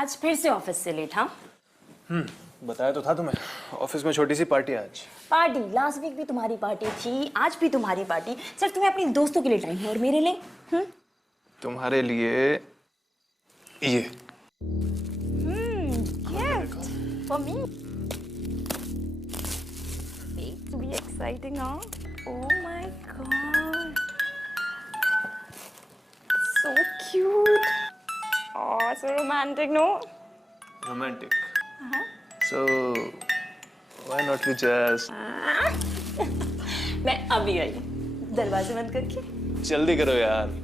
आज फिर से ऑफिस से लेट? हाँ बताया तो था तुम्हें, ऑफिस में छोटी सी पार्टी आज। पार्टी? लास्ट वीक भी तुम्हारी पार्टी थी, आज भी तुम्हारी पार्टी। सिर्फ तुम्हें अपनी दोस्तों के लिए टाइम है और मेरे लिए? तुम्हारे लिए ये gift for me. to be exciting, huh? Oh my god, so cute. Oh, so romantic, no? romantic. So why not we just मैं अभी आई, दरवाजे बंद करके। जल्दी करो यार।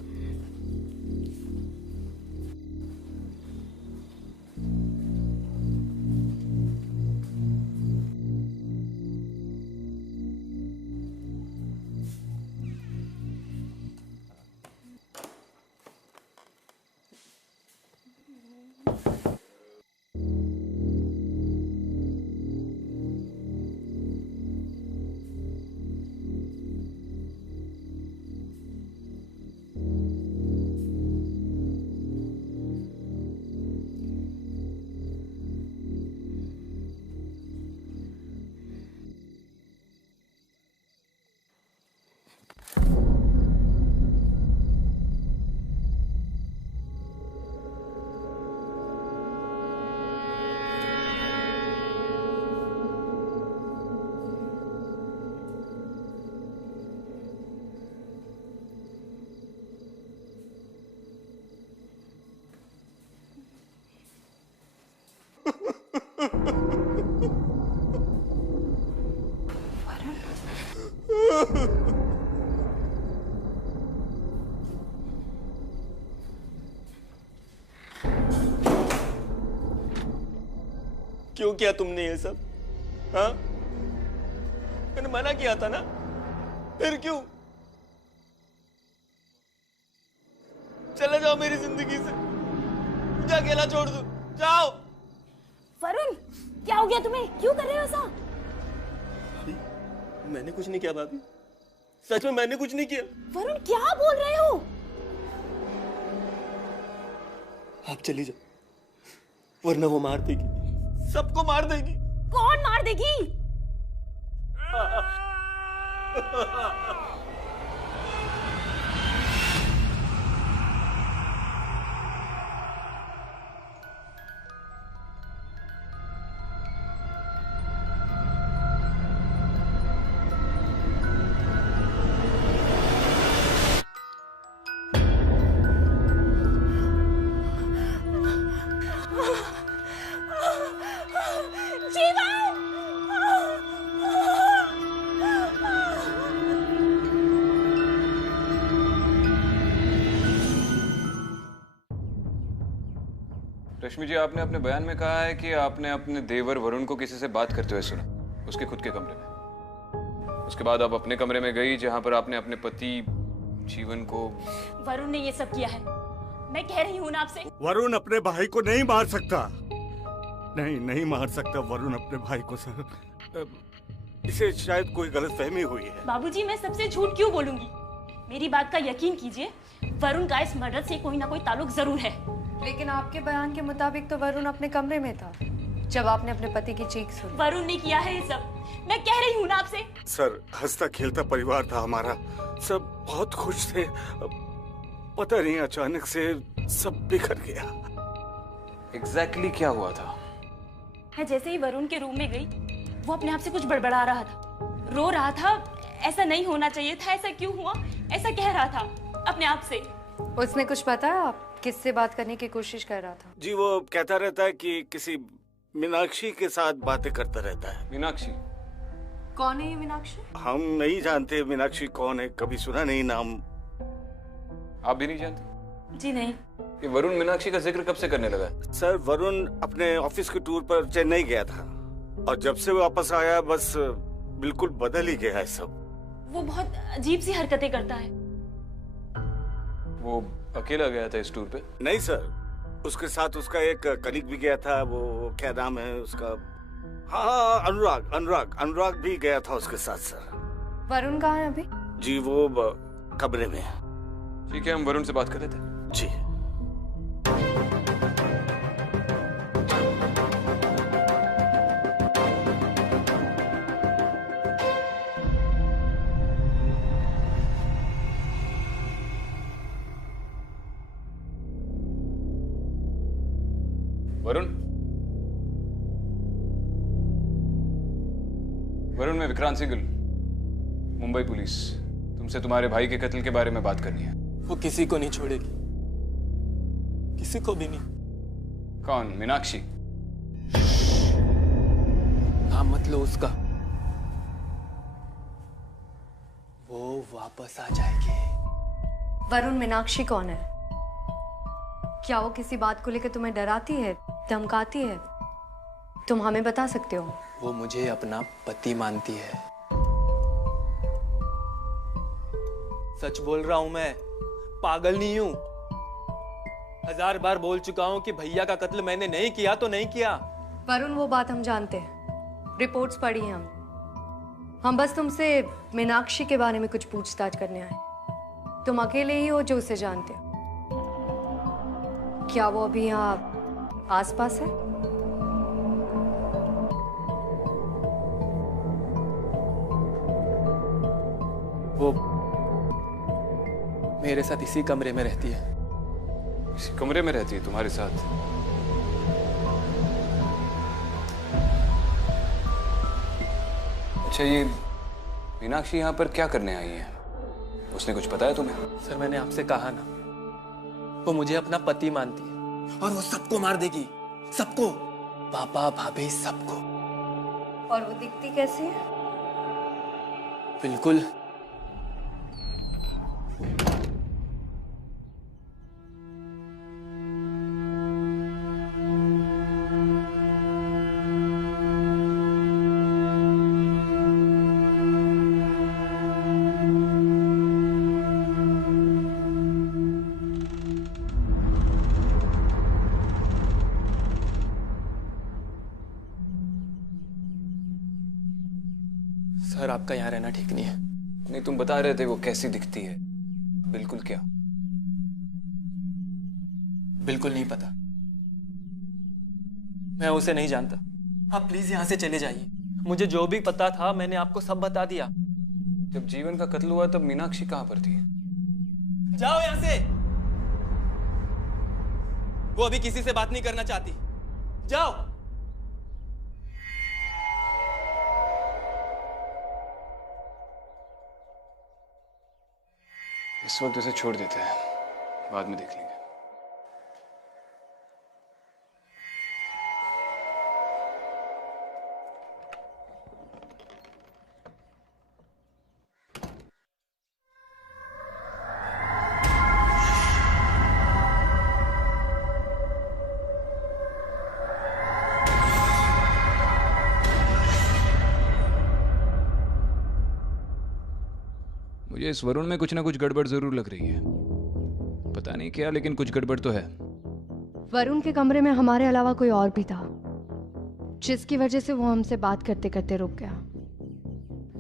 क्यों किया तुमने ये सब? हाँ, मैंने मना किया था ना, फिर क्यों? चले जाओ मेरी जिंदगी से, मुझे अकेला छोड़ दो, जाओ। वरुण, क्या हो गया तुम्हें? क्यों कर रहे हो ऐसा? मैंने कुछ नहीं किया भाभी, सच में मैंने कुछ नहीं किया। वरुण, क्या बोल रहे हो? आप चली जाओ, वरना वो मार देगी, सबको मार देगी। कौन मार देगी? रश्मि जी, आपने अपने बयान में कहा है कि आपने अपने देवर वरुण को किसी से बात करते हुए सुना, उसके खुद के कमरे में। उसके बाद आप अपने कमरे में गई जहां पर आपने अपने पति जीवन को। वरुण ने ये सब किया है, मैं कह रही हूँ ना आपसे। वरुण अपने भाई को नहीं मार सकता, नहीं मार सकता वरुण अपने भाई को सर। इसे शायद कोई गलतफहमी हुई है। बाबूजी, मैं सबसे झूठ क्यों बोलूंगी? मेरी बात का यकीन कीजिए, वरुण का इस मर्डर से कोई ना कोई ताल्लुक जरूर है। लेकिन आपके बयान के मुताबिक तो वरुण अपने कमरे में था जब आपने अपने पति की चीख सुनी। वरुण ने किया है ये सब, मैं कह रही हूँ ना आपसे। सर, हंसता खेलता परिवार था हमारा, सब बहुत खुश थे। पता नहीं अचानक से सब बिखर गया। एग्जैक्टली क्या हुआ था? मैं जैसे ही वरुण के रूम में गई, वो अपने आप से कुछ बड़बड़ा रहा था, रो रहा था। ऐसा नहीं होना चाहिए था, ऐसा क्यों हुआ, ऐसा कह रहा था अपने आप से। उसने कुछ बताया आप किससे बात करने की कोशिश कर रहा था? जी, वो कहता रहता है कि किसी मीनाक्षी के साथ बातें करता रहता है। मीनाक्षी? कौन है ये मीनाक्षी? हम नहीं जानते मीनाक्षी कौन है, कभी सुना नहीं नाम। आप भी नहीं जानते? जी नहीं। ये वरुण मीनाक्षी का जिक्र कब से करने लगा? सर, वरुण अपने ऑफिस के टूर पर चेन्नई गया था और जब से वापस आया बस बिल्कुल बदल ही गया है सब। वो बहुत अजीब सी हरकतें करता है। वो अकेला गया था इस टूर पे? नहीं सर, उसके साथ उसका एक कलीग भी गया था। वो क्या नाम है उसका? हाँ, अनुराग भी गया था उसके साथ सर। वरुण कहाँ है अभी? जी, वो कमरे में है। ठीक है, हम वरुण से बात कर लेते हैं। जी। वरुण, वरुण, मैं विक्रांत सिंघल, मुंबई पुलिस। तुमसे तुम्हारे भाई के कत्ल के बारे में बात करनी है। वो किसी को नहीं छोड़ेगी, किसी को भी नहीं। कौन? मीनाक्षी? नाम मत लो उसका, वो वापस आ जाएगी। वरुण, मीनाक्षी कौन है? क्या वो किसी बात को लेकर तुम्हें डराती है, धमकाती है? तुम हमें बता सकते हो? वो मुझे अपना पति मानती है। सच बोल रहा हूं मैं, पागल नहीं हूं। 1000 बार बोल चुका हूं कि भैया का कत्ल मैंने नहीं किया तो नहीं किया। वरुण, वो बात हम जानते हैं, रिपोर्ट्स पढ़ी हैं हम बस तुमसे मीनाक्षी के बारे में कुछ पूछताछ करने आए। तुम अकेले ही हो जो उसे जानते हो। क्या वो अभी यहाँ आसपास है? वो मेरे साथ इसी कमरे में रहती है। इसी कमरे में रहती है तुम्हारे साथ? अच्छा, ये मीनाक्षी यहाँ पर क्या करने आई है? उसने कुछ बताया तुम्हें? सर, मैंने आपसे कहा ना, वो मुझे अपना पति मानती है और वो सबको मार देगी, सबको, पापा भाभी सबको। और वो दिखती कैसी है? बिल्कुल सर, आपका यहाँ रहना ठीक नहीं है। नहीं, तुम बता रहे थे वो कैसी दिखती है। बिल्कुल क्या? बिल्कुल नहीं पता, मैं उसे नहीं जानता। आप प्लीज यहाँ से चले जाइए। मुझे जो भी पता था मैंने आपको सब बता दिया। जब जीवन का कत्ल हुआ तब मीनाक्षी कहाँ पर थी? जाओ यहाँ से। वो अभी किसी से बात नहीं करना चाहती। जाओ। इस वक्त उसे छोड़ देते हैं, बाद में देख लेंगे। मुझे इस वरुण में कुछ ना कुछ गड़बड़ जरूर लग रही है। पता नहीं क्या, लेकिन कुछ गड़बड़ तो है। वरुण के कमरे में हमारे अलावा कोई और भी था, जिसकी वजह से वो हमसे बात करते करते रुक गया।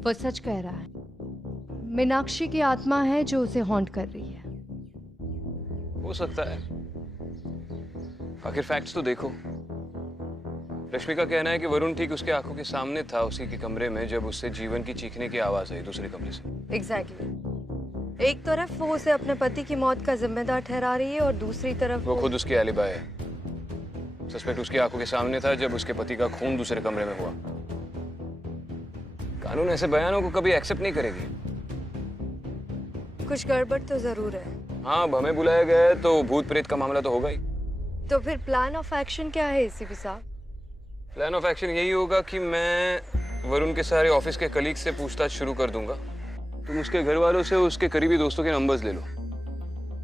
वो सच कह रहा है, मीनाक्षी की आत्मा है जो उसे हॉन्ट कर रही है। हो सकता है, आखिर फैक्ट्स तो देखो। रश्मि का कहना है कि वरुण ठीक उसके आंखों के सामने था, उसी के कमरे में, जब उससे जीवन की चीखने की आवाज आई दूसरे कमरे से। एग्जैक्टली। एक तरफ वो उसे अपने पति की मौत का जिम्मेदार ठहरा रही है और दूसरी तरफ वो खुद उसकी एलिबाई है। सस्पेक्ट उसकी आंखों के सामने था जब उसके पति का खून दूसरे कमरे में हुआ। कानून ऐसे बयानों को कभी एक्सेप्ट नहीं करेगी। कुछ गड़बड़ तो जरूर है। हाँ, अब हमें बुलाया गया है तो भूत प्रेत का मामला तो होगा ही। तो फिर प्लान ऑफ एक्शन क्या है एसीपी साहब? प्लान ऑफ एक्शन यही होगा कि मैं वरुण के सारे ऑफिस के कलीग से पूछताछ शुरू कर दूंगा। तुम उसके घर वालों से उसके करीबी दोस्तों के नंबर्स ले लो।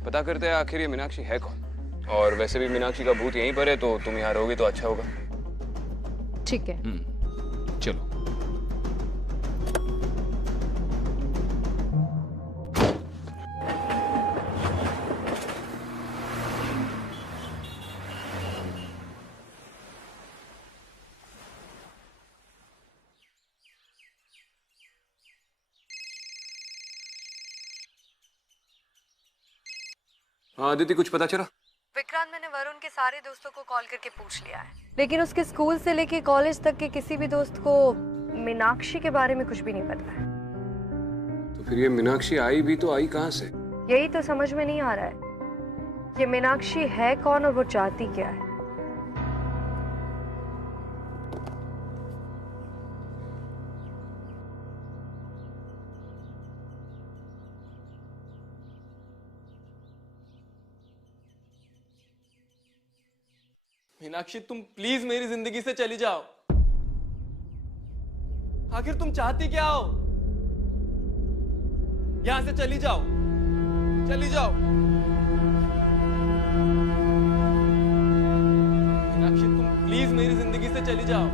पता करते हैं आखिर ये मीनाक्षी है कौन। और वैसे भी मीनाक्षी का भूत यहीं पर है, तो तुम यहाँ रहोगे तो अच्छा होगा। ठीक है। चलो। हाँ आदित्य, कुछ पता चला? विक्रांत, मैंने वरुण के सारे दोस्तों को कॉल करके पूछ लिया है, लेकिन उसके स्कूल से लेके कॉलेज तक के किसी भी दोस्त को मीनाक्षी के बारे में कुछ भी नहीं पता है। तो फिर ये मीनाक्षी आई भी तो आई कहाँ से? यही तो समझ में नहीं आ रहा है, ये मीनाक्षी है कौन और वो चाहती क्या है। मीनाक्षी तुम प्लीज मेरी जिंदगी से चली जाओ। आखिर तुम चाहती क्या हो? यहां से चली जाओ, चली जाओ। मीनाक्षी तुम प्लीज मेरी जिंदगी से चली जाओ।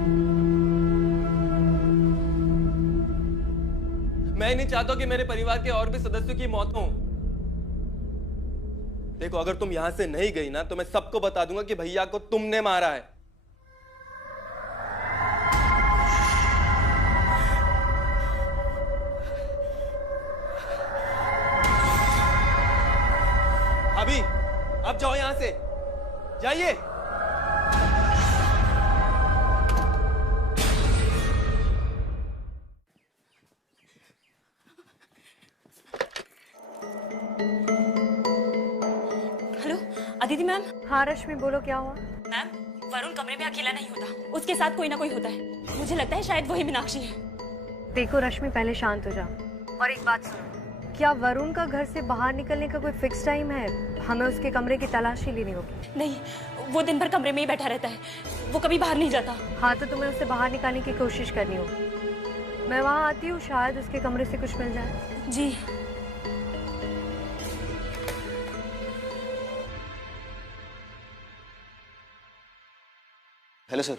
मैं नहीं चाहता कि मेरे परिवार के और भी सदस्यों की मौत हो। देखो, अगर तुम यहां से नहीं गई ना तो मैं सबको बता दूंगा कि भैया को तुमने मारा है। अभी अब जाओ यहां से, जाइए। Hello Aditi ma'am. हाँ रश्मि, बोलो क्या हुआ? मैम, वरुण कमरे में अकेला नहीं होता, उसके साथ कोई ना कोई होता है। मुझे लगता है शायद वही मीनाक्षी है। देखो रश्मि, पहले शांत हो जाओ और एक बात सुनो। क्या वरुण का घर से बाहर निकलने का कोई फिक्स टाइम है? हमें उसके कमरे की तलाशी लेनी होगी। नहीं, वो दिन भर कमरे में ही बैठा रहता है, वो कभी बाहर नहीं जाता। हाँ, तो तुम्हें उसे बाहर निकालने की कोशिश करनी होगी। मैं वहाँ आती हूँ, शायद उसके कमरे से कुछ मिल जाए। जी। हेलो सर,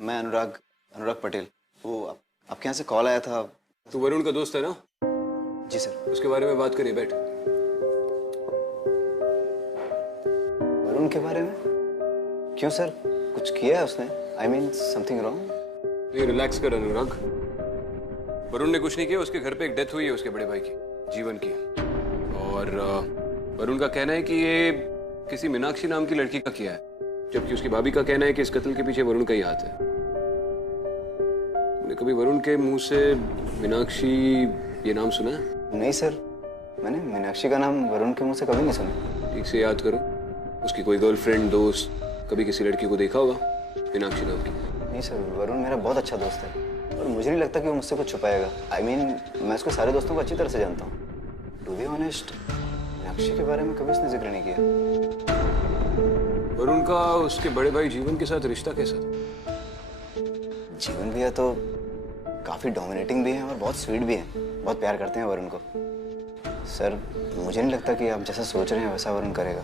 मैं अनुराग पटेल। वो आपके यहाँ से कॉल आया था। तू वरुण का दोस्त है ना? जी सर। उसके बारे में बात करिए, बैठ। वरुण के बारे में? क्यों सर, कुछ किया है उसने? I mean something wrong? नहीं, रिलैक्स कर अनुराग। वरुण ने कुछ नहीं किया। उसके घर पे एक डेथ हुई है उसके बड़े भाई की, जीवन की। और वरुण का कहना है कि ये किसी मीनाक्षी नाम की लड़की का किया है, जबकि उसकी भाभी का कहना है कि इस कत्ल के पीछे वरुण का ही हाथ है। तुमने कभी वरुण के मुंह से मीनाक्षी ये नाम सुना है? नहीं सर, मैंने मीनाक्षी का नाम वरुण के मुंह से कभी नहीं सुना। ठीक से याद करो, उसकी कोई गर्लफ्रेंड, दोस्त, कभी किसी लड़की को देखा होगा मीनाक्षी नाम की? नहीं सर, वरुण मेरा बहुत अच्छा दोस्त है और मुझे नहीं लगता कि वो मुझसे कुछ छुपाएगा। आई मीन मैं उसके सारे दोस्तों को अच्छी तरह से जानता हूँ। टू बी ऑनेस्ट, मीनाक्षी के बारे में कभी उसने जिक्र नहीं किया। वरुण का उसके बड़े भाई जीवन के साथ रिश्ता कैसा था? जीवन भैया तो काफी डोमिनेटिंग भी हैं और बहुत स्वीट भी हैं, बहुत प्यार करते हैं वरुण को। सर, मुझे नहीं लगता कि आप जैसा सोच रहे हैं वैसा वरुण करेगा।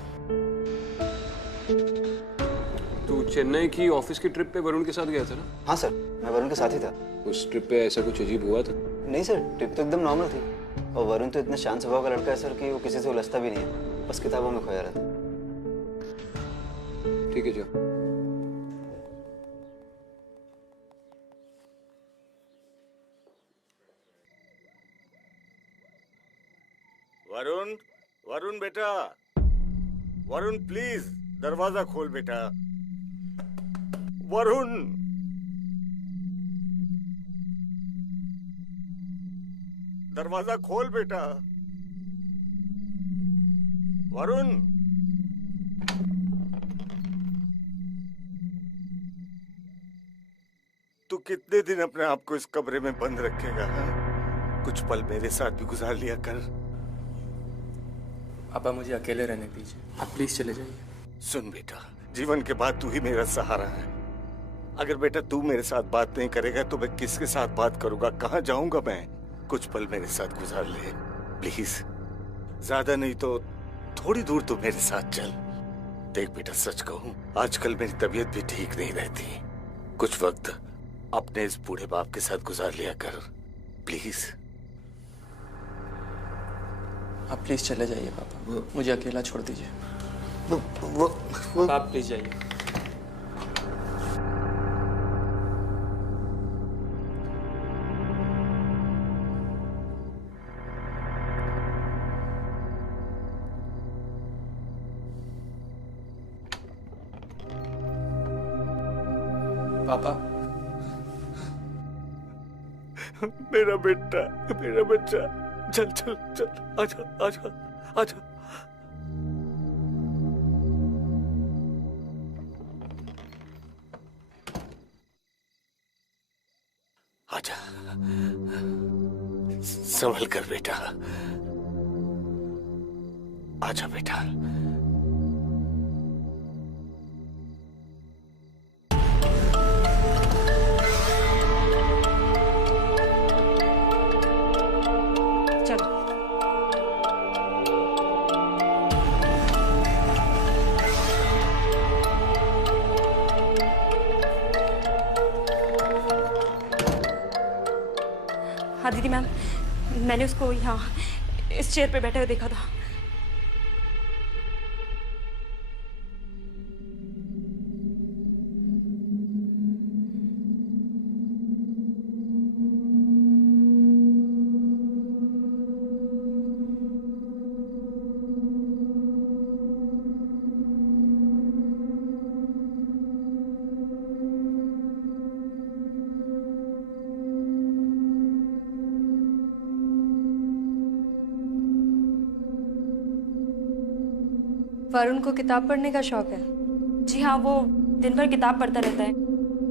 तू चेन्नई की ऑफिस की ट्रिप पे वरुण के साथ गया था ना? हाँ सर, मैं वरुण के साथ ही था। उस ट्रिप पे ऐसा कुछ अजीब हुआ था? नहीं सर, ट्रिप तो एकदम नॉर्मल थी और वरुण तो इतना शांत स्वभाव का लड़का है सर कि वो किसी से उलझता भी नहीं है, बस किताबों में खोया रहता है। ठीक है, जाओ। वरुण, वरुण बेटा, वरुण प्लीज दरवाजा खोल बेटा। वरुण, दरवाजा खोल बेटा। वरुण, तू कितने दिन अपने आप को इस कमरे में बंद रखेगा? कुछ पल मेरे साथ भी गुजार लिया कर। पापा मुझे अकेले रहने दीजिए, आप प्लीज चले जाइए। सुन बेटा, जीवन के बाद तू ही मेरा सहारा है। अगर बेटा तू मेरे साथ बात नहीं करेगा तो मैं किसके साथ बात करूंगा? कहाँ जाऊंगा मैं? कुछ पल मेरे साथ गुजार ले प्लीज। ज्यादा नहीं तो थोड़ी दूर तो मेरे साथ चल। देख बेटा, सच कहूं, आजकल मेरी तबीयत भी ठीक नहीं रहती। कुछ वक्त अपने इस बूढ़े बाप के साथ गुजार लिया कर प्लीज। आप प्लीज चले जाइए पापा, मुझे अकेला छोड़ दीजिए। आप प्लीज जाइए। पापा, मेरा बेटा, मेरा बच्चा, चल चल चल, आजा आजा आजा। आजा, संभल कर बेटा, आजा बेटा। अदिति मैम, मैंने उसको यहाँ इस चेयर पे बैठे हुए देखा था। वरुण को किताब पढ़ने का शौक है? जी हाँ, वो दिन भर किताब पढ़ता रहता है,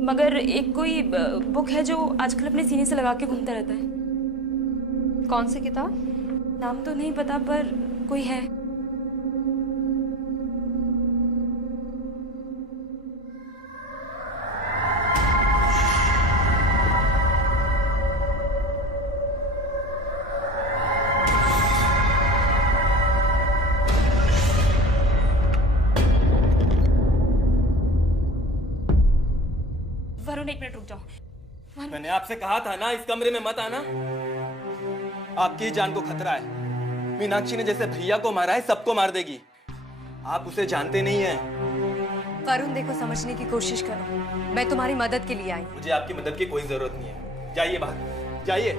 मगर एक कोई बुक है जो आजकल अपने सीने से लगा के घूमता रहता है। कौन सी किताब? नाम तो नहीं पता, पर कोई है। वरुण, एक मिनट रुक जाओ। मैंने आपसे कहा था ना इस कमरे में मत आना। आपकी जान को खतरा है। मीनाक्षी ने जैसे भैया को मारा है, सबको मार देगी। आप उसे जानते नहीं हैं। वरुण देखो, समझने की कोशिश करो, मैं तुम्हारी मदद के लिए आई। मुझे आपकी मदद की कोई जरूरत नहीं है। जाइए बाहर, जाइए।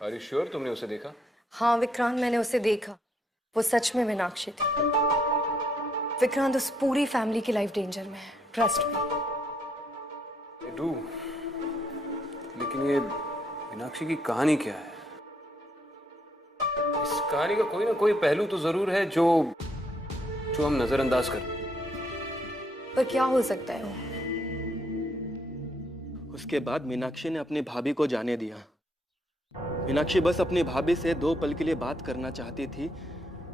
Are you sure तुमने उसे देखा? हाँ विक्रांत, मैंने उसे देखा। वो सच में मीनाक्षी थी। विक्रांत, उस पूरी फैमिली की लाइफ डेंजर में है, ट्रस्ट मी। I do। लेकिन ये मीनाक्षी की कहानी क्या है? इस कहानी का कोई ना कोई पहलू तो जरूर है जो हम नजरअंदाज कर। पर क्या हो सकता है वो? उसके बाद मीनाक्षी ने अपनी भाभी को जाने दिया। मीनाक्षी बस अपनी भाभी से 2 पल के लिए बात करना चाहती थी,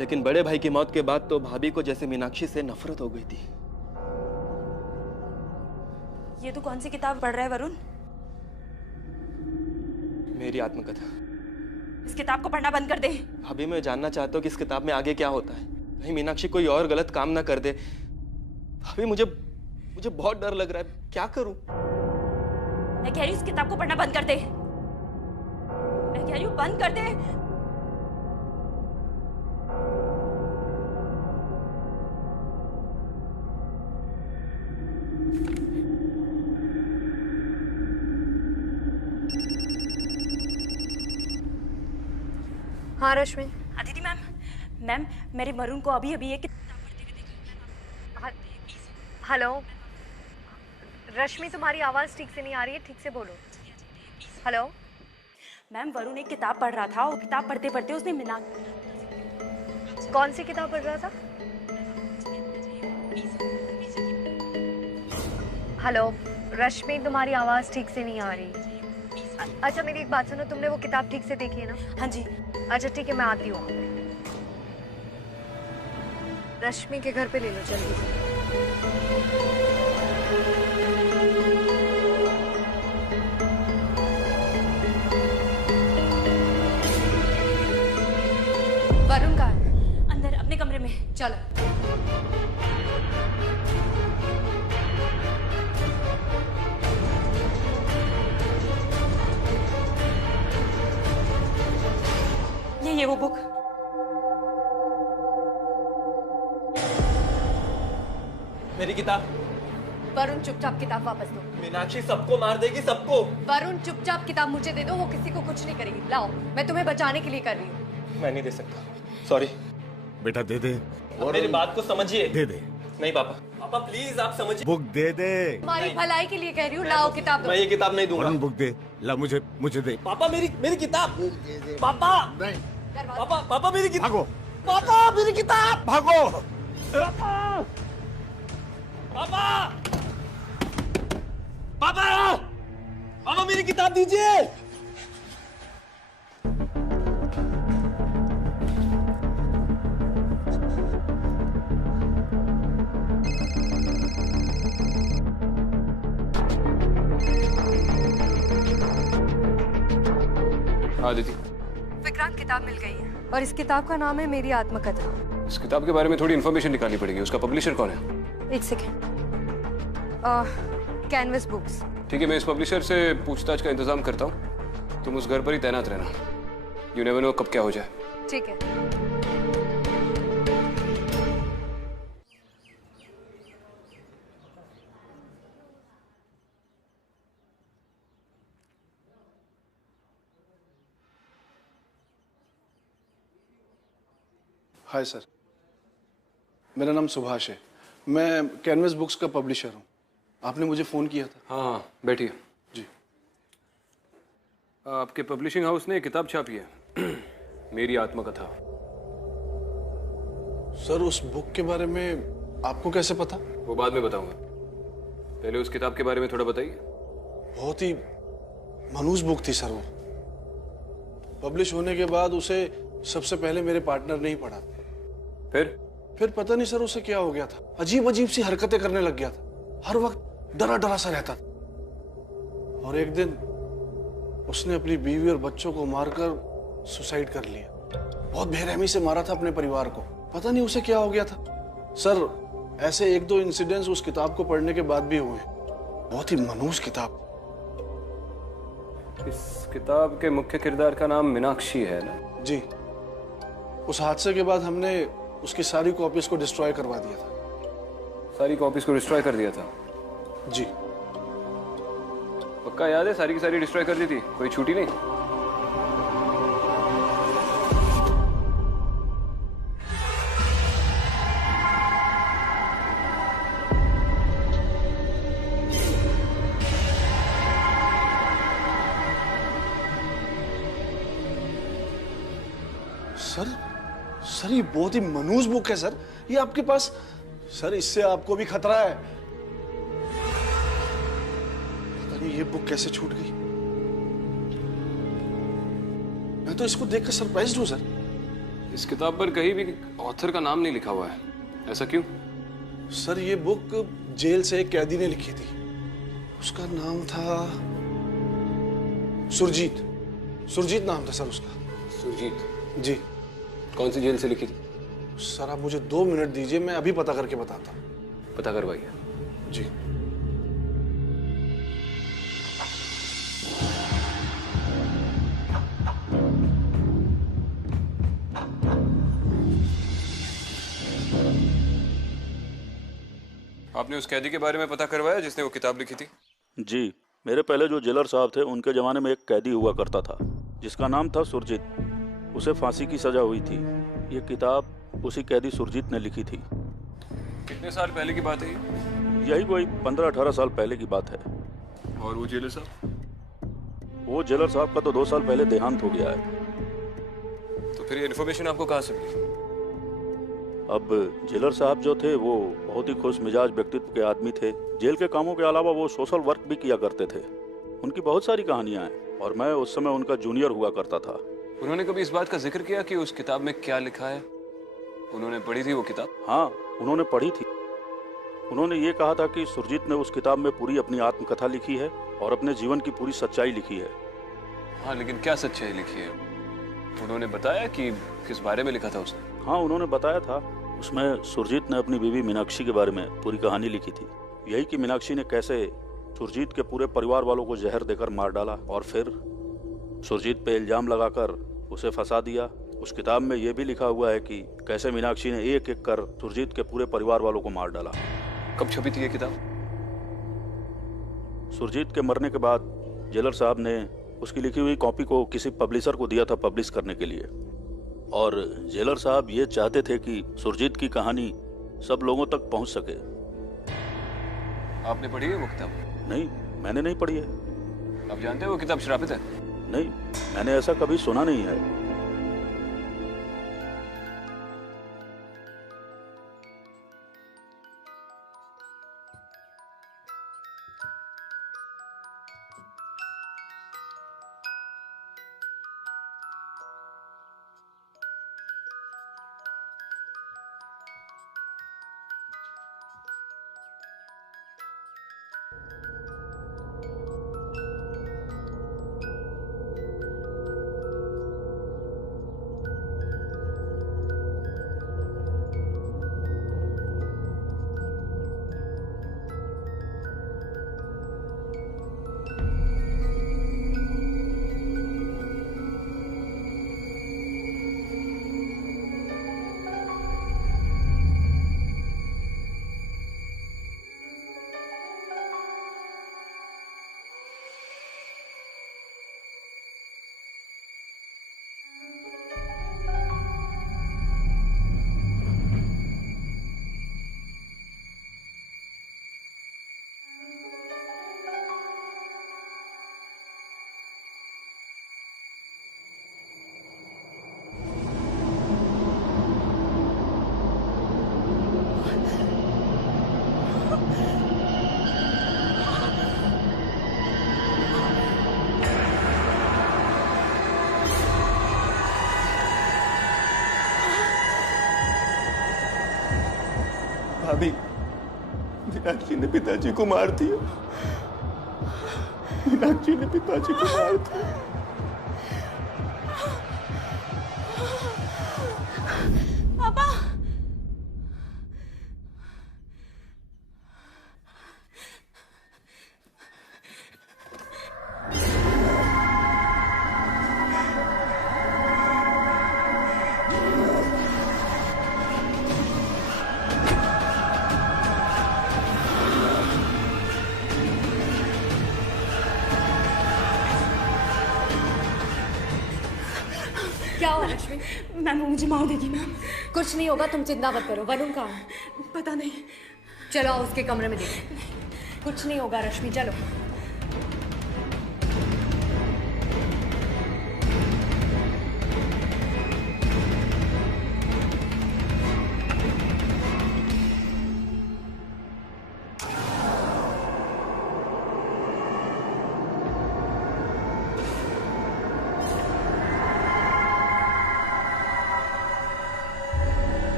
लेकिन बड़े भाई की मौत के बाद तो भाभी को जैसे मीनाक्षी से नफरत हो गई थी। ये तो कौन सी किताब पढ़ रहा है वरुण? मेरी आत्मकथा। इस किताब को पढ़ना बंद कर दे। भाभी, मैं जानना चाहता हूँ कि इस किताब में आगे क्या होता है। कहीं मीनाक्षी कोई और गलत काम ना कर दे। भाभी, मुझे बहुत डर लग रहा है। क्या करूं? मैं कह रही हूँ इस किताब को पढ़ना बंद कर दे। मैं कह रही हूँ बंद कर दे। हाँ रश्मि। अदिति मैम, मेरे वरुण को अभी अभी एक किताब पढ़ते हुए देखा। हेलो रश्मि, तुम्हारी आवाज ठीक से नहीं आ रही है, ठीक से बोलो। हेलो मैम, वरुण एक किताब पढ़ रहा था और किताब पढ़ते पढ़ते उसने कौन सी किताब पढ़ रहा था? हेलो रश्मि, तुम्हारी आवाज ठीक से नहीं आ रही। अच्छा मेरी एक बात सुनो, तुमने वो किताब ठीक से देखी है ना? हाँ जी। अच्छा ठीक है, मैं आती हूँ। रश्मि के घर पे ले लो जल्दी से। वरुण कहाँ है? अंदर अपने कमरे में। चलो। ये वो बुक। मेरी किताब। वरुण चुपचाप किताब वापस दो। मीनाक्षी सबको मार देगी, सबको। वरुण चुपचाप किताब मुझे दे दो, वो किसी को कुछ नहीं करेगी। लाओ, मैं तुम्हें बचाने के लिए कर रही हूँ। मैं नहीं दे सकता, सॉरी। बेटा दे दे। मेरी बात को समझिए। दे दे। नहीं पापा, पापा प्लीज आप समझिए। बुक दे दे। तुम्हारी भलाई के लिए कह रही हूँ, लाओ किताब दो। मैं ये किताब नहीं दूंगा। बुक दे, ला मुझे दे। पापा मेरी किताब। पापा नहीं। पापा मेरी किताब। भागो। पापा मेरी किताब। भागो। पापा। पापा, पापा मेरी किताब दीजिए। हाँ दीदी, विक्रांत, किताब मिल गई है और इस किताब का नाम है मेरी आत्मकथा। इस किताब के बारे में थोड़ी इन्फॉर्मेशन निकालनी पड़ेगी। उसका पब्लिशर कौन है? एक सेकेंड। Canvas books. ठीक है, मैं इस पब्लिशर से पूछताछ का इंतजाम करता हूँ। तुम उस घर पर ही तैनात रहना। यू नेवर नो कब क्या हो जाए। ठीक है। हाय सर, मेरा नाम सुभाष है। मैं कैनवस बुक्स का पब्लिशर हूँ। आपने मुझे फ़ोन किया था। हाँ हाँ, बैठिए। जी। आपके पब्लिशिंग हाउस ने एक किताब छापी है, मेरी आत्मकथा। सर, उस बुक के बारे में आपको कैसे पता? वो बाद में बताऊंगा, पहले उस किताब के बारे में थोड़ा बताइए। बहुत ही मनहूस बुक थी सर वो। पब्लिश होने के बाद उसे सबसे पहले मेरे पार्टनर ने ही पढ़ा। फिर पता नहीं सर उसे क्या हो गया था। अजीब अजीब सी हरकतें करने लग गया था। हर वक्त डरा डरा सा रहता था। और एक दिन उसने अपनी बीवी और बच्चों को मारकर सुसाइड कर लिया। बहुत बेरहमी से मारा था अपने परिवार को। पता नहीं उसे क्या हो गया था सर। ऐसे एक दो इंसिडेंट्स उस किताब को पढ़ने के बाद भी हुए। बहुत ही मनहूस किताब। इस किताब के मुख्य किरदार का नाम मीनाक्षी है ना? जी। उस हादसे के बाद हमने उसकी सारी कॉपीज को डिस्ट्रॉय करवा दिया था। सारी कॉपीज को डिस्ट्रॉय कर दिया था? जी। पक्का याद है? सारी की सारी डिस्ट्रॉय कर दी थी, कोई छूटी नहीं? सर ये बहुत ही मनहूस बुक है सर। ये आपके पास सर, इससे आपको भी खतरा है। पता नहीं ये बुक कैसे छूट गई। मैं तो इसको देखकर सरप्राइज्ड हूं सर। इस किताब पर कहीं भी ऑथर का नाम नहीं लिखा हुआ है, ऐसा क्यों? सर ये बुक जेल से एक कैदी ने लिखी थी। उसका नाम था सुरजीत। सुरजीत नाम था सर उसका। सुरजीत? जी। कौन सी जेल से लिखी थी? सर आप मुझे 2 मिनट दीजिए, मैं अभी पता करके बताता हूँ। पता करवाइए। जी। आपने उस कैदी के बारे में पता करवाया जिसने वो किताब लिखी थी? जी, मेरे पहले जो जेलर साहब थे उनके ज़माने में एक कैदी हुआ करता था जिसका नाम था सुरजीत। उसे फांसी की सज़ा हुई थी। ये किताब उसी कैदी सुरजीत ने लिखी थी। कितने साल पहले की बात है ये? यही कोई 15-18 साल पहले की बात है। और वो जेलर साहब? वो जेलर साहब का तो 2 साल पहले देहांत हो गया है। तो फिर ये इन्फॉर्मेशन आपको कहाँ से मिली? अब जेलर साहब जो थे वो बहुत ही खुश मिजाज व्यक्तित्व के आदमी थे। जेल के कामों के अलावा वो सोशल वर्क भी किया करते थे। उनकी बहुत सारी कहानियां हैं और मैं उस समय उनका जूनियर हुआ करता था। उन्होंने कभी इस बात का जिक्र किया कि उस किताब में क्या लिखा है? उन्होंने पढ़ी थी वो किताब? हाँ, उन्होंने पढ़ी थी। उन्होंने ये कहा था कि सुरजीत ने उस किताब में पूरी अपनी आत्मकथा लिखी है और अपने जीवन की पूरी सच्चाई लिखी है। हाँ, लेकिन क्या सच्चाई लिखी है? उन्होंने बताया कि किस बारे में लिखा था उसने? हाँ, उन्होंने बताया था। उसमें सुरजीत ने अपनी बीवी मीनाक्षी के बारे में पूरी कहानी लिखी थी। यही कि मीनाक्षी ने कैसे सुरजीत के पूरे परिवार वालों को जहर देकर मार डाला और फिर सुरजीत पे इल्जाम लगाकर उसे फंसा दिया। उस किताब में यह भी लिखा हुआ है कि कैसे मीनाक्षी ने एक एक कर सुरजीत के पूरे परिवार वालों को मार डाला। कब छपी थी ये किताब? सुरजीत के मरने के बाद जेलर साहब ने उसकी लिखी हुई कॉपी को किसी पब्लिशर को दिया था पब्लिश करने के लिए। और जेलर साहब ये चाहते थे कि सुरजीत की कहानी सब लोगों तक पहुंच सके। आपने पढ़ी है वो किताब? नहीं, मैंने नहीं पढ़ी है। आप जानते हैं वो किताब श्रापित है? नहीं, मैंने ऐसा कभी सुना नहीं है। भाभी, मीनाक्षी ने पिताजी को मार दिया। मीनाक्षी ने पिताजी को मार दिया। पापा, क्या हुआ रश्मि? मैम वो मुझे मार देगी मैम। कुछ नहीं होगा, तुम चिंता मत करो। वरुण कहाँ है? पता नहीं। चलो आओ उसके कमरे में देखो। कुछ नहीं होगा रश्मि, चलो।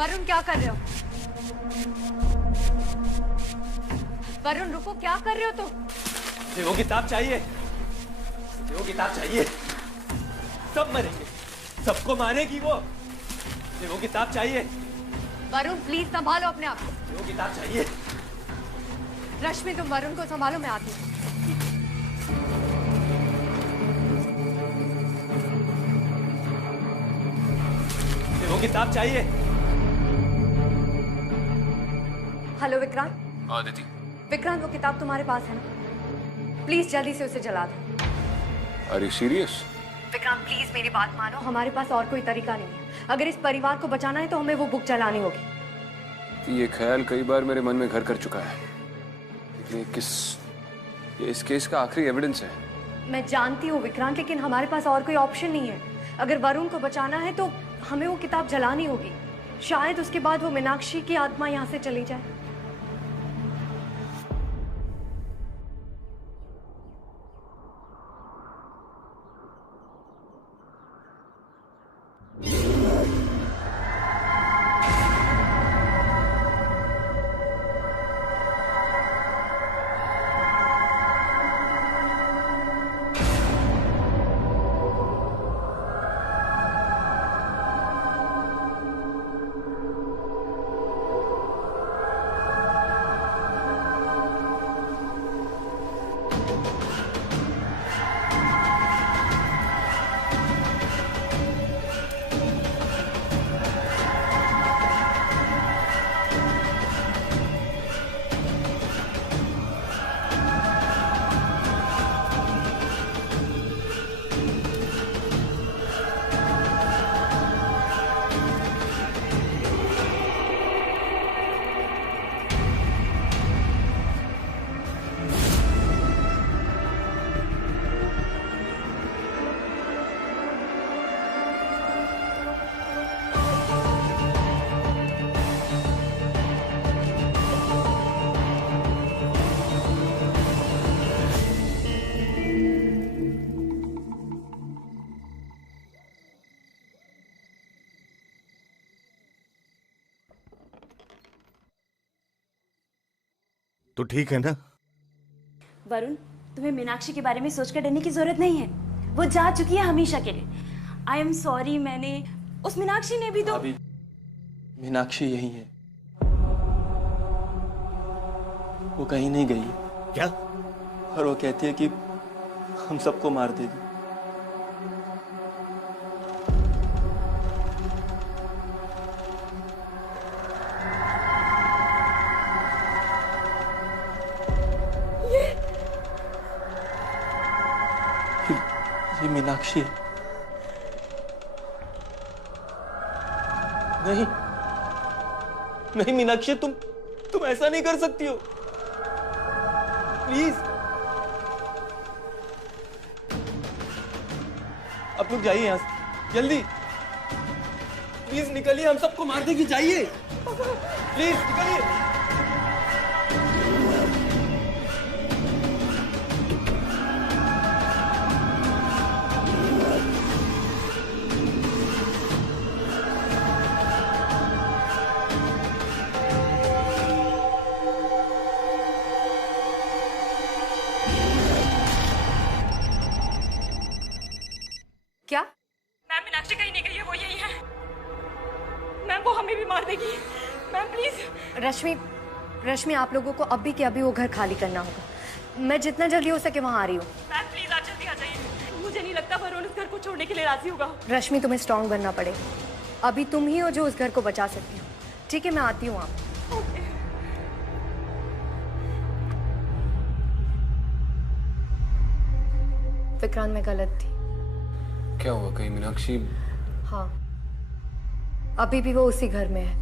वरुण क्या कर रहे हो? वरुण रुको, क्या कर रहे हो तुम? मुझे वो किताब चाहिए, मुझे वो किताब चाहिए। सब मरेंगे, सबको मारेगी वो। मुझे वो किताब चाहिए। वरुण प्लीज संभालो अपने आप को। मुझे वो किताब चाहिए। रश्मि तुम वरुण को संभालो, मैं आती हूँ। मुझे वो किताब चाहिए। हेलो विक्रांत। आदिति, विक्रांत वो किताब तुम्हारे पास है ना? प्लीज जल्दी से उसे जला दो। Are you serious? Vikrant please मेरी बात मानो, हमारे पास और कोई तरीका नहीं है। अगर इस परिवार को बचाना है तो हमें वो बुक जलानी होगी। तो ये ख्याल कई बार मेरे मन में घर कर चुका है, लेकिन ये इस केस का आखिरी एविडेंस है। मैं जानती हूँ विक्रांत, लेकिन हमारे पास और कोई ऑप्शन नहीं है। अगर वरुण को बचाना है तो हमें वो किताब जलानी होगी। शायद उसके बाद वो मीनाक्षी की आत्मा यहाँ से चली जाए। तो ठीक है ना? वरुण, तुम्हें मीनाक्षी के बारे में सोचकर डरने की जरूरत नहीं है। वो जा चुकी है हमेशा के लिए। आई एम सॉरी, मैंने उस मीनाक्षी ने भी तो। अभी मीनाक्षी यही है, वो कहीं नहीं गई। क्या? और वो कहती है कि हम सबको मार देगी। ये मीनाक्षी है। नहीं नहीं मीनाक्षी, तुम ऐसा नहीं कर सकती हो, प्लीज। आप लोग जाइए यहां से, जल्दी प्लीज निकलिए, हम सबको मार देगी, जाइए प्लीज निकलिए। क्या? मैम मीनाक्षी कहीं नहीं गई है, वो यही है। मैम वो हमें भी मार देगी। Ma'am please. रश्मि आप लोगों को अभी के अभी वो घर खाली करना होगा। मैं जितना जल्दी हो सके वहाँ आ रही हूँ। मैम प्लीज आप जल्दी आ जाइए। मुझे नहीं लगता वरुण इस घर को छोड़ने के लिए राजी होगा। रश्मि तुम्हें स्ट्रांग बनना पड़ेगा। अभी तुम ही हो जो उस घर को बचा सकती हो। ठीक है, मैं आती हूँ। आप विक्रांत में गलत थी। क्या हुआ, कहीं मीनाक्षी? हाँ, अभी भी वो उसी घर में है।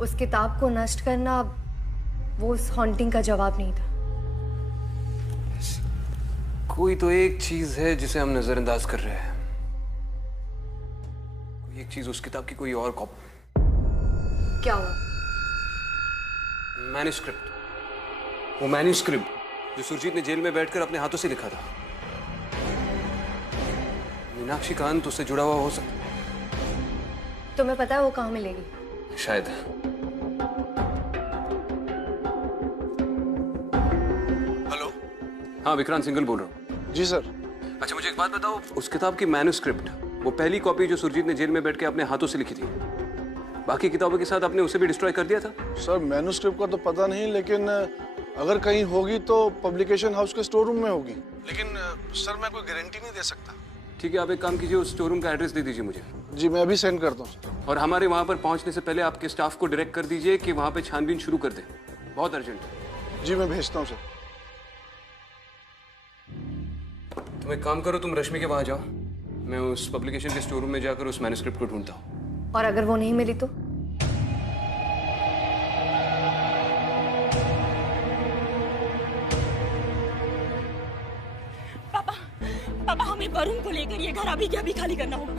उस किताब को नष्ट करना वो उस हॉन्टिंग का जवाब नहीं था। कोई तो एक चीज है जिसे हम नजरअंदाज कर रहे हैं। कोई एक चीज, उस किताब की कोई और कॉपी। क्या हुआ? मैन्युस्क्रिप्ट। वो मैन्युस्क्रिप्ट जो सुरजीत ने जेल में बैठकर अपने हाथों से लिखा था। मीनाक्षी का अंत उससे जुड़ा हुआ हो सकता। तुम्हें पता है वो कहाँ मिलेगी? शायद। हेलो। हाँ, विक्रांत सिंघल बोल रहा हूँ। जी सर। अच्छा मुझे एक बात बताओ, उस किताब की मैन्युस्क्रिप्ट, वो पहली कॉपी जो सुरजीत ने जेल में बैठ के अपने हाथों से लिखी थी, बाकी किताबों के साथ आपने उसे भी डिस्ट्रॉय कर दिया था? सर मैन्युस्क्रिप्ट का तो पता नहीं, लेकिन अगर कहीं होगी तो पब्लिकेशन हाउस के स्टोर रूम में होगी। लेकिन सर मैं कोई गारंटी नहीं दे सकता। ठीक है, आप एक काम कीजिए, उस स्टोर रूम का एड्रेस दे दीजिए मुझे। जी मैं अभी सेंड करता हूँ। और हमारे वहाँ पर पहुँचने से पहले आपके स्टाफ को डायरेक्ट कर दीजिए कि वहाँ पे छानबीन शुरू कर दें। बहुत अर्जेंट है। जी मैं भेजता हूँ सर। तुम एक काम करो, तुम रश्मि के वहाँ जाओ, मैं उस पब्लिकेशन के स्टोर रूम में जाकर उस मैन्युस्क्रिप्ट को ढूंढता हूँ। और अगर वो नहीं मिली तो? पापा हमें वरुण को लेकर ये घर अभी के अभी खाली करना होगा।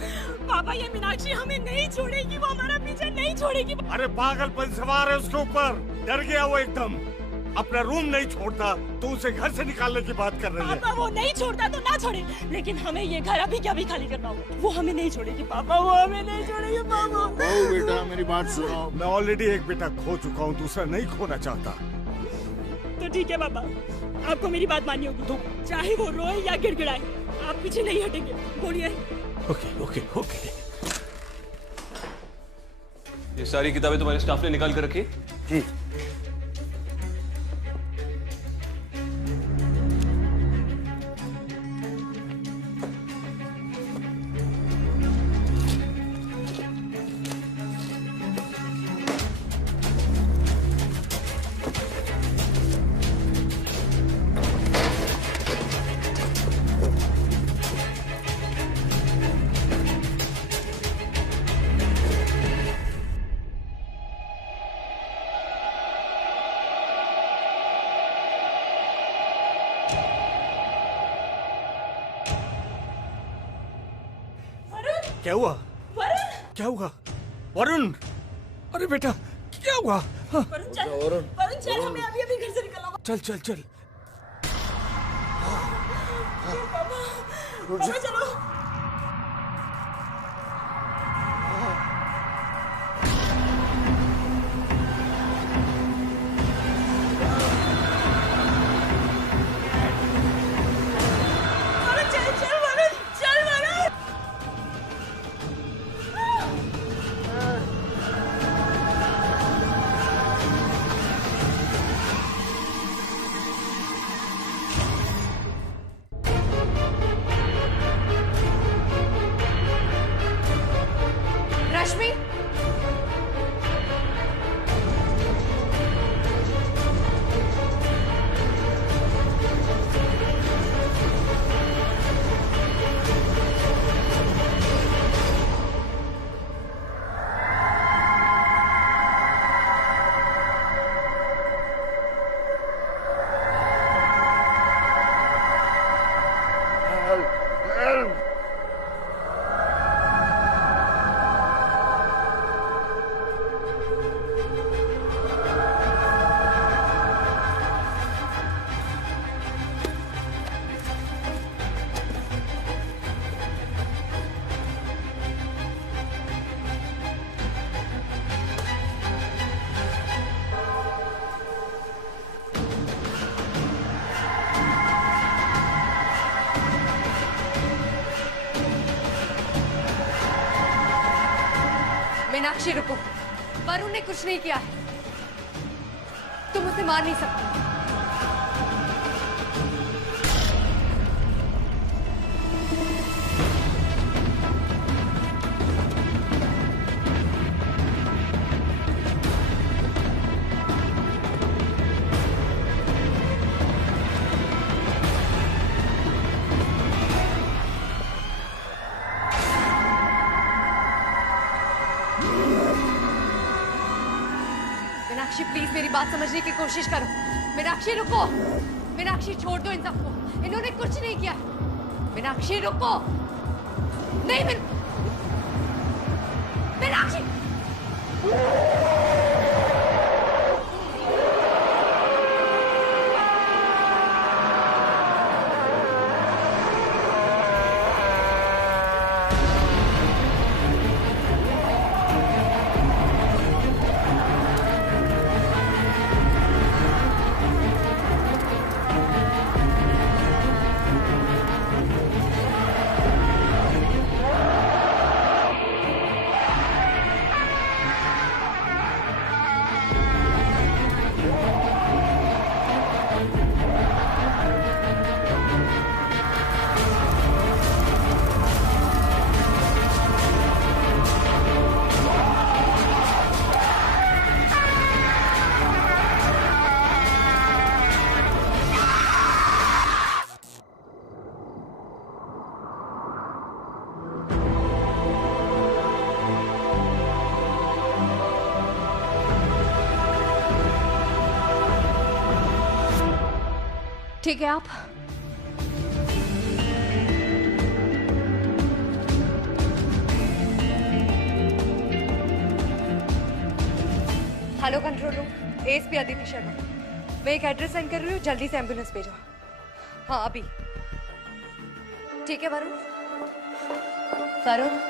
पापा ये मीनाक्षी हमें नहीं छोड़ेगी, वो हमारा पीछा नहीं छोड़ेगी। अरे पागलपन सवार है उसके ऊपर, डर गया वो एकदम। अपना रूम नहीं छोड़ता तो उसे घर से निकालने की बात कर रही है। पापा वो नहीं छोड़ता तो ना छोड़े, लेकिन हमें ये घर अभी के अभी खाली करना होगा। वो हमें नहीं छोड़ेगी पापा, वो हमें नहीं छोड़ेगी पापा। बेटा मेरी बात सुनो, मैं ऑलरेडी एक बेटा खो चुका हूँ, दूसरा नहीं खोना चाहता। तो ठीक है पापा, आपको मेरी बात माननी होगी। तो चाहे वो रोए या गिड़गिड़ाए, आप पीछे नहीं हटेंगे। बोलिए। Okay okay okay. ये सारी किताबें तुम्हारे स्टाफ ने निकाल कर रखी? जी। क्या हुआ? वरुण! क्या हुआ? वरुण! अरे बेटा क्या हुआ? वरुण चल, वरुण चल, हमें अभी अभी घर से निकलना होगा। चल चल चल। पापा चलो। वरुण चल चल, वरुण चल, वरुण। मीनाक्षी रुको, वरुण ने कुछ नहीं किया है, तुम उसे मार नहीं सकते। मीनाक्षी प्लीज मेरी बात समझने की कोशिश करो। मीनाक्षी रुको, मीनाक्षी छोड़ दो इन सबको, इन्होंने कुछ नहीं किया। मीनाक्षी रुको, नहीं मीनाक्षी। ठीक है आप hello control room, ASP Aditi Sharma. मैं एक एड्रेस सेंड कर रही हूँ, जल्दी से एम्बुलेंस भेजो। हाँ अभी। ठीक है वरुण। वरुण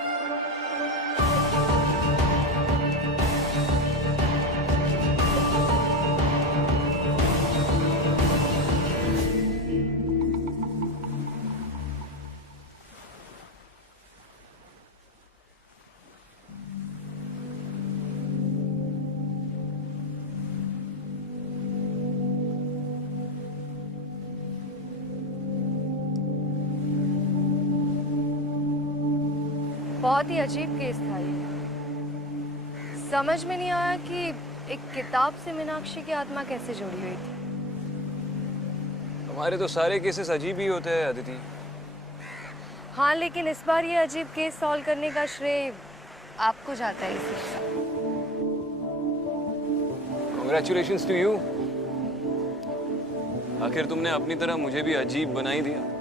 बहुत ही अजीब केस था ये। समझ में नहीं आया कि एक किताब से मीनाक्षी की आत्मा कैसे जुड़ी हुई थी। हमारे तो सारे केसेस अजीब ही होते हैं अदिति। हाँ लेकिन इस बार ये अजीब केस सॉल्व करने का श्रेय आपको जाता है। इसी कांग्रेचुलेशंस टू यू। आखिर तुमने अपनी तरह मुझे भी अजीब बना ही दिया।